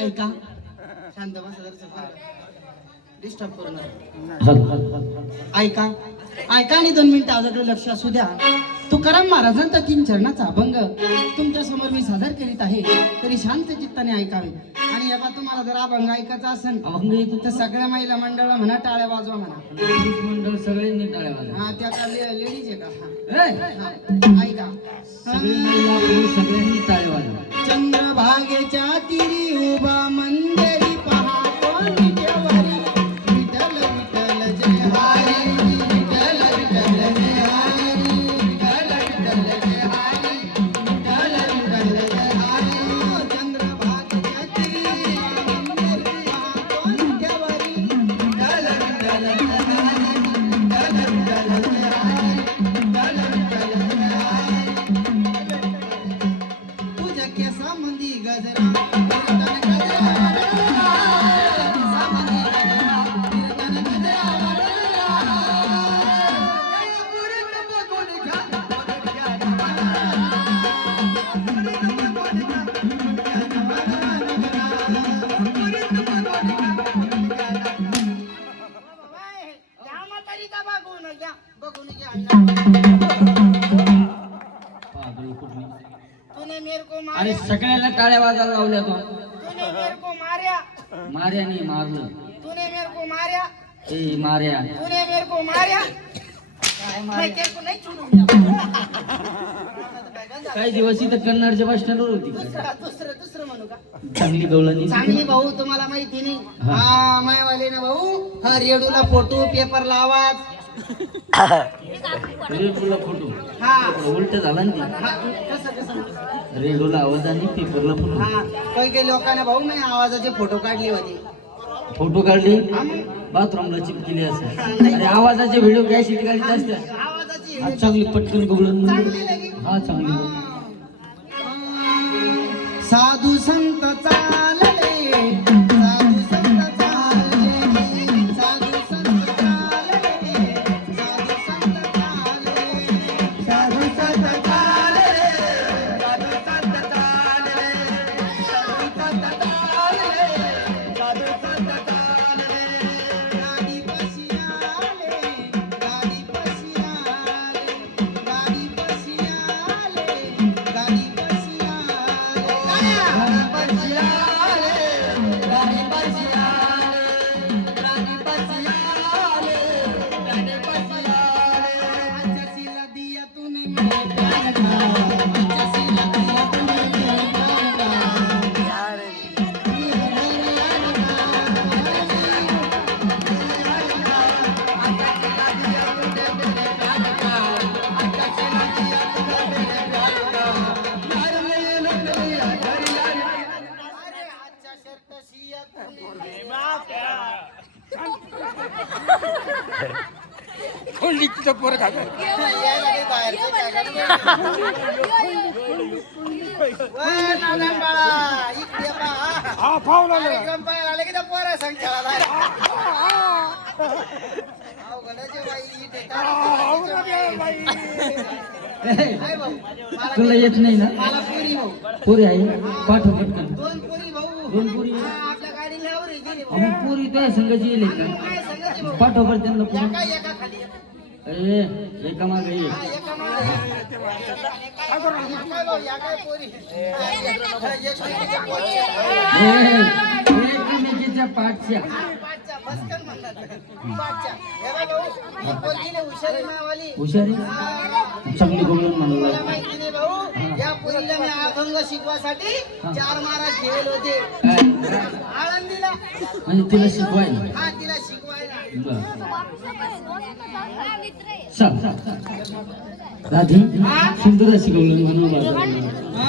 ऐका शांत बसा डिस्टर्ब करू नका ऐका ऐका आणि 2 मिनिटं आजकडे लक्ष असू द्या तुकाराम महाराजांचा 3 चरणाचा अभंग तुमच्या समोर मी सादर करीत आहे तरी शांत चित्ताने ऐकावे आणि याबा तुम्हाला जर अभंग ऐकायचा असेल अभंग येतो तर सगळ्या महिला मंडळाला म्हणा टाळ्या वाजवा म्हणा मंडळ सगळ्यांनी टाळ्या वाजवा हा त्या लेडीज आहे का ऐका सगळ्यांनी टाळ्या वाजवा चंद्रभागेच्या तीरी उभा मंदिरी पहा कोण विटेवरी विठ्ठल विठ्ठल जय हरी विठ्ठल विठ्ठल जय हरी विठ्ठल विठ्ठल जय हरी विठ्ठल विठ्ठल जय हरी चंद्रभागेच्या तीरी मंदिरी पहा कोण विटेवरी विठ्ठल विठ्ठल जय हरी विठ्ठल विठ्ठल जय हरी विठ्ठल विठ्ठल जय हरी तुझ्या केसामंदी गजरा अरे सगळ्यांना टाळ्या वाजायला लावल्या तो तूने मेरे को मारया मार्या नाही मारलं तूने मेरे को मारया ए मार्या तूने मेरे को मारया मैं तेरे को नहीं छोडूंगा काही दिवस इथं कन्नडच्या बस स्टँडवर होती दुसरं म्हणू का चांगली गवळणी चांगली भाऊ तुम्हाला माहिती नाही हा मायवाले ना भाऊ हा रेडूला फोटो पेपरला आवाज रेडूला फोटो हा उलट झाला ना कसं रेडूला आवाज आणि पेपरला फोटो हा काही लोकांना भाऊ मी आवाजाचे फोटो काढले होते फोटो काढले बाथरूमला चिपकिले असं अरे आवाजाचे व्हिडिओ काय शिट काढले असते आवाजाची चांगली पटकन गवळण चांगली लगी हा चांगली साधू संत चालले साधू संत चालले साधू संत चालले साधू संत चालले साधू संत चालले साधू संत चालले साधू संत चालले साधू संत चालले गाडी पशी आले गाडी पशी आले गाडी पशी आले गाडी पशी पोर खात हा पाहुणा आले की त्या पोरा संख्या तुला येत नाही ना मला पुरी भाऊ पुरी आहे पाठव पटकन 2 पुरी भाऊ 2 पुरी आपल्या गाडी लावर गेली अहो पुरी तो संघाची येईल का काय सांगायचे भाऊ पाठव बरं त्यांना पुरी एका खाली ए एका मागे ये एका काय भाऊ या काय पोरी एकमेकीच्या पाठच्या पाचच्या बसकन म्हणतात पाचच्या हे बघ भाऊ ही पोरगी लय हुशारी मावाली हुशारी चांगली बोलून मला म्हणून माहिती नाही भाऊ या पोरीला मी अभंग शिकवासाठी 4 महाराज ठेवले होते काय आळंदीला म्हणजे तिला शिकवायला हा तिला शिकवायला राधी सुंदर शिकवलं म्हणून हा